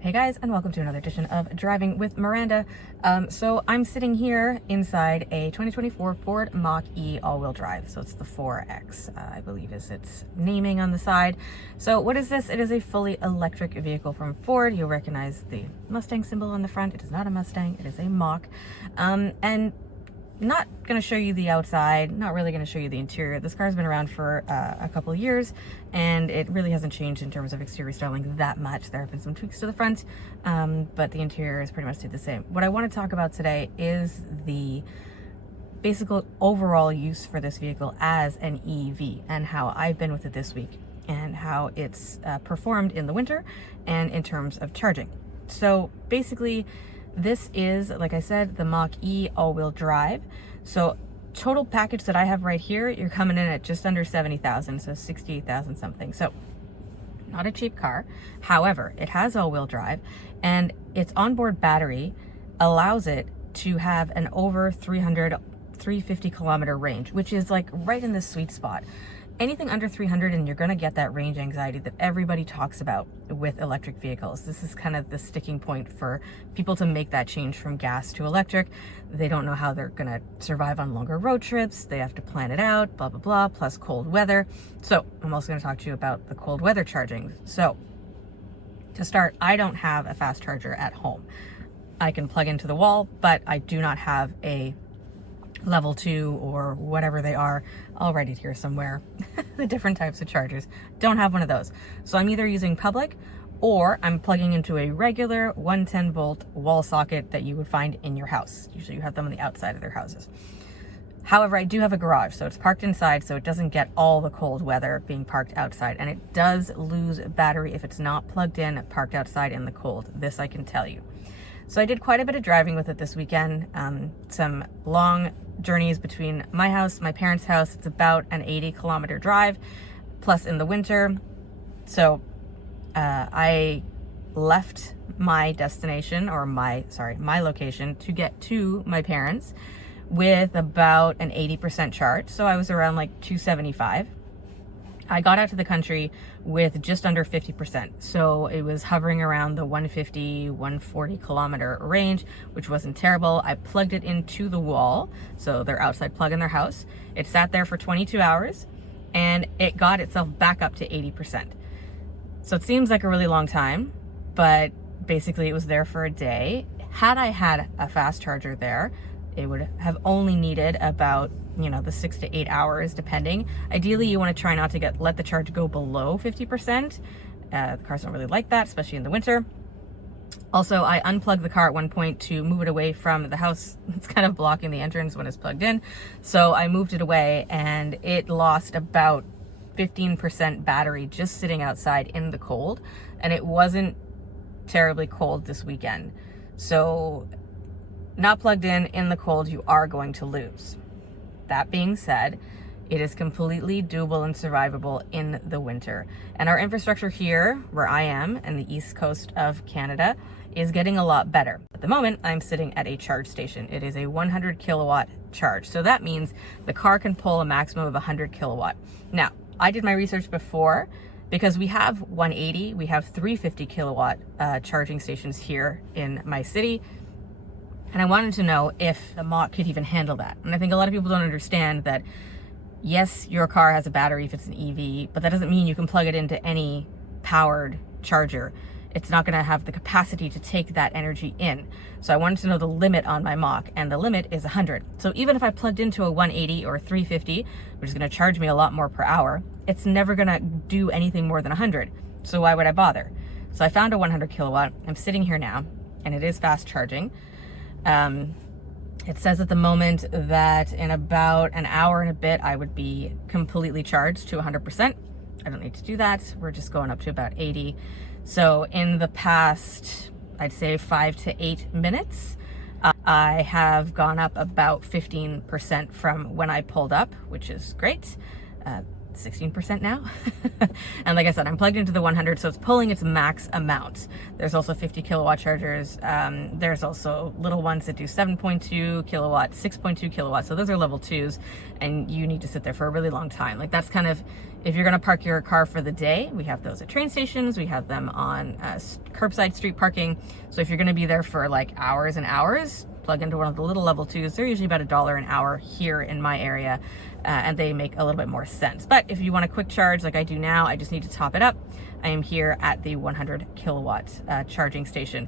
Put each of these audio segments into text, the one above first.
Hey guys, and welcome to another edition of Driving with Miranda. So I'm sitting here inside a 2024 Ford Mach-E all-wheel drive. So it's the 4X, I believe is its naming on the side. So what is this? It is a fully electric vehicle from Ford. You'll recognize the Mustang symbol on the front. It is not a Mustang, it is a Mach. And not going to show you the outside, not really going to show you the interior. This car's been around for a couple of years, and it really hasn't changed in terms of exterior styling that much. There have been some tweaks to the front, but the interior is pretty much stayed the same. What I want to talk about today is the basic overall use for this vehicle as an EV, and how I've been with it this week, and how it's performed in the winter and in terms of charging. So basically, this is, like I said, the Mach-E all-wheel drive. So total package that I have right here, you're coming in at just under 70,000, so 68,000 something. So not a cheap car. However, it has all-wheel drive, and its onboard battery allows it to have an over 350 kilometer range, which is like right in the sweet spot. Anything under 300 and you're going to get that range anxiety that everybody talks about with electric vehicles. This is kind of the sticking point for people to make that change from gas to electric. They don't know how they're going to survive on longer road trips. They have to plan it out, blah, blah, blah, plus cold weather. So I'm also going to talk to you about the cold weather charging. So to start, I don't have a fast charger at home. I can plug into the wall, but I do not have a level 2 or whatever they are. I'll write it here somewhere. The different types of chargers. Don't have one of those. So I'm either using public, or I'm plugging into a regular 110 volt wall socket that you would find in your house. Usually you have them on the outside of their houses. However, I do have a garage, so it's parked inside, so it doesn't get all the cold weather being parked outside, and it does lose battery if it's not plugged in, parked outside in the cold. This I can tell you. So I did quite a bit of driving with it this weekend. Some long journeys between my house, my parents' house. It's about an 80 kilometer drive, plus in the winter. So I left my destination, or my location, to get to my parents with about an 80% charge. So I was around like 275. I got out to the country with just under 50%. So it was hovering around the 150, 140 kilometer range, which wasn't terrible. I plugged it into the wall, so their outside plug in their house. It sat there for 22 hours, and it got itself back up to 80%. So it seems like a really long time, but basically it was there for a day. Had I had a fast charger there, it would have only needed about, the 6 to 8 hours, depending. Ideally, you want to try not to let the charge go below 50%. The cars don't really like that, especially in the winter. Also, I unplugged the car at one point to move it away from the house. It's kind of blocking the entrance when it's plugged in. So I moved it away, and it lost about 15% battery just sitting outside in the cold. And it wasn't terribly cold this weekend. So not plugged in the cold, you are going to lose. That being said, it is completely doable and survivable in the winter. And our infrastructure here, where I am, and the east coast of Canada, is getting a lot better. At the moment, I'm sitting at a charge station. It is a 100 kilowatt charge. So that means the car can pull a maximum of 100 kilowatt. Now, I did my research before, because we have 180, we have 350 kilowatt charging stations here in my city. And I wanted to know if the Mach could even handle that. And I think a lot of people don't understand that, yes, your car has a battery if it's an EV, but that doesn't mean you can plug it into any powered charger. It's not gonna have the capacity to take that energy in. So I wanted to know the limit on my Mach, and the limit is 100. So even if I plugged into a 180 or 350, which is gonna charge me a lot more per hour, it's never gonna do anything more than 100. So why would I bother? So I found a 100 kilowatt. I'm sitting here now, and it is fast charging. It says at the moment that in about an hour and a bit, I would be completely charged to 100%. I don't need to do that. We're just going up to about 80. So in the past, I'd say 5 to 8 minutes, I have gone up about 15% from when I pulled up, which is great. 16% now. And like I said, I'm plugged into the 100, so it's pulling its max amount. There's also 50 kilowatt chargers. There's also little ones that do 7.2 kilowatts, 6.2 kilowatts. So those are level 2s, and you need to sit there for a really long time. Like that's kind of, if you're gonna park your car for the day, we have those at train stations, we have them on curbside street parking. So if you're gonna be there for like hours and hours, plug into one of the little level 2s. They're usually about $1 an hour here in my area, and they make a little bit more sense. But if you want a quick charge like I do now, I just need to top it up. I am here at the 100 kilowatt charging station.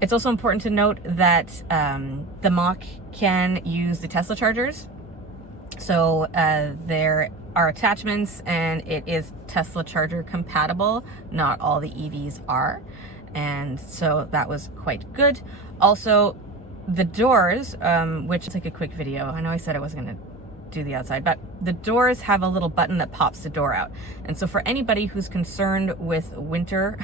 It's also important to note that the Mach can use the Tesla chargers. So there are attachments, and it is Tesla charger compatible. Not all the EVs are. And so that was quite good. Also, the doors, which is like a quick video. I know I said I wasn't gonna do the outside, but the doors have a little button that pops the door out. And so for anybody who's concerned with winter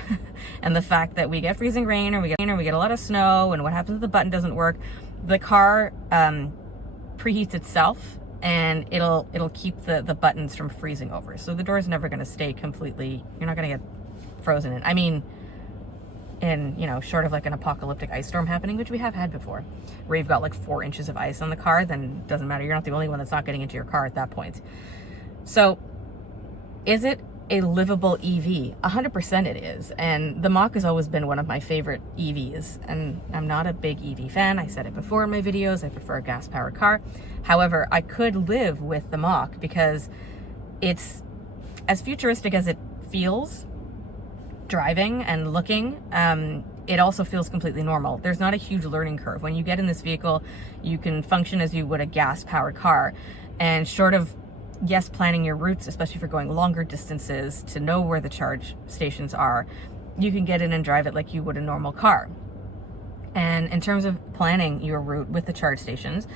and the fact that we get freezing rain or we get a lot of snow, and what happens if the button doesn't work, the car preheats itself, and it'll keep the buttons from freezing over. So the door is never gonna stay completely, you're not gonna get frozen in. I mean, in, you know, short of like an apocalyptic ice storm happening, which we have had before, where you've got like 4 inches of ice on the car, then it doesn't matter. You're not the only one that's not getting into your car at that point. So is it a livable EV? 100% it is. And the Mach has always been one of my favorite EVs. And I'm not a big EV fan. I said it before in my videos. I prefer a gas powered car. However, I could live with the Mach because it's as futuristic as it feels driving and looking. It also feels completely normal. There's not a huge learning curve. When you get in this vehicle, you can function as you would a gas powered car. And short of, yes, planning your routes, especially if you're going longer distances, to know where the charge stations are, you can get in and drive it like you would a normal car. And in terms of planning your route with the charge stations,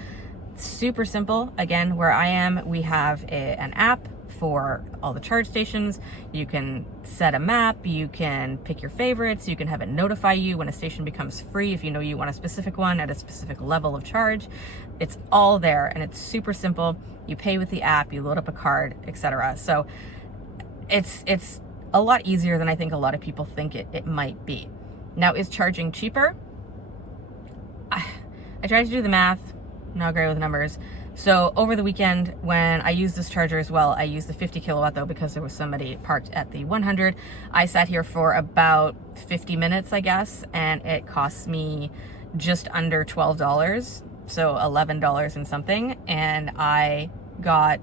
super simple. Again, where I am, we have an app for all the charge stations. You can set a map, you can pick your favorites, you can have it notify you when a station becomes free if you know you want a specific one at a specific level of charge. It's all there, and it's super simple. You pay with the app, you load up a card, etc. So it's a lot easier than I think a lot of people think it might be. Now, is charging cheaper? I tried to do the math, not great with numbers. So over the weekend, when I used this charger as well, I used the 50 kilowatt though, because there was somebody parked at the 100. I sat here for about 50 minutes, I guess, and it cost me just under $12. So $11 and something. And I got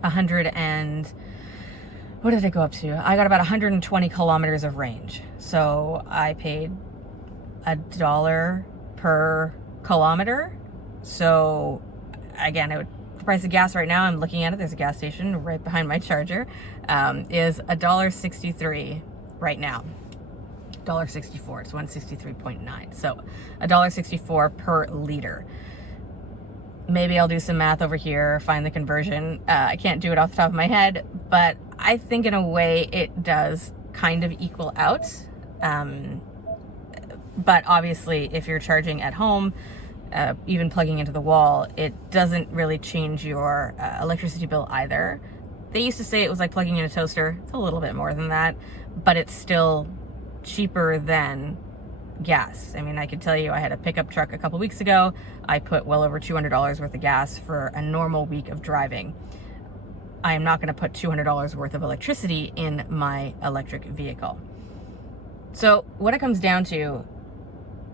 100 and, what did it go up to? I got about 120 kilometers of range. So I paid $1 per kilometer. So again, the price of gas right now, I'm looking at it, there's a gas station right behind my charger, is $1.63 right now. $1.64, it's 163.9. So $1.64 per liter. Maybe I'll do some math over here, find the conversion. I can't do it off the top of my head, but I think in a way it does kind of equal out. But obviously if you're charging at home, even plugging into the wall, it doesn't really change your electricity bill either. They used to say it was like plugging in a toaster. It's a little bit more than that, but it's still cheaper than gas. I mean, I could tell you I had a pickup truck a couple weeks ago. I put well over $200 worth of gas for a normal week of driving. I am not going to put $200 worth of electricity in my electric vehicle. So what it comes down to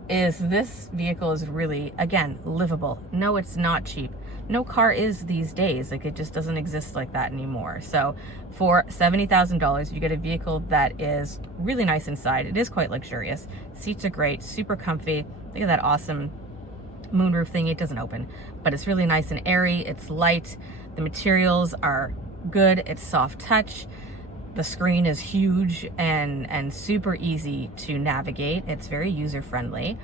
is this vehicle is really, again, livable. No, it's not cheap. No car is these days. Like, it just doesn't exist like that anymore. So for $70,000, you get a vehicle that is really nice inside. It is quite luxurious. Seats are great, super comfy. Look at that awesome moonroof thing. It doesn't open, but it's really nice and airy. It's light. The materials are good. It's soft touch. The screen is huge and super easy to navigate. It's very user-friendly.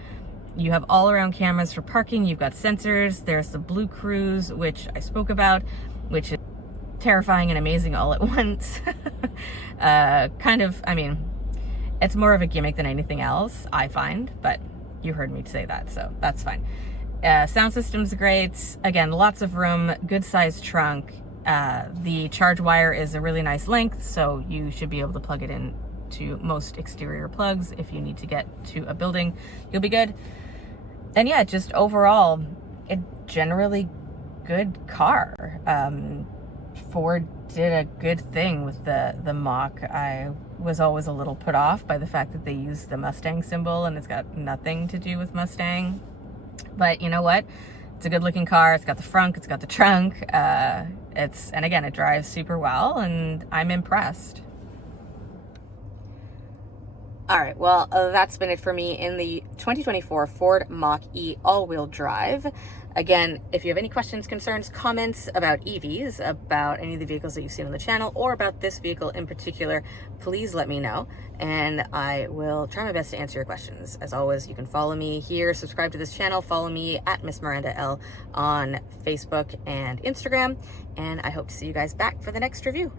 You have all-around cameras for parking. You've got sensors. There's the Blue Cruise, which I spoke about, which is terrifying and amazing all at once. Kind of, I mean, it's more of a gimmick than anything else, I find, but you heard me say that, so that's fine. Sound system's great. Again, lots of room, good-sized trunk. The charge wire is a really nice length, so you should be able to plug it in to most exterior plugs. If you need to get to a building, you'll be good. And yeah, just overall, a generally good car. Ford did a good thing with the Mach. I was always a little put off by the fact that they used the Mustang symbol and it's got nothing to do with Mustang. But you know what? It's a good looking car. It's got the frunk, it's got the trunk. And again, it drives super well and I'm impressed. All right, well, that's been it for me in the 2024 Ford Mach-E all-wheel drive. Again, if you have any questions, concerns, comments about EVs, about any of the vehicles that you've seen on the channel, or about this vehicle in particular, please let me know, and I will try my best to answer your questions. As always, you can follow me here, subscribe to this channel, follow me at Miss Miranda L on Facebook and Instagram, and I hope to see you guys back for the next review.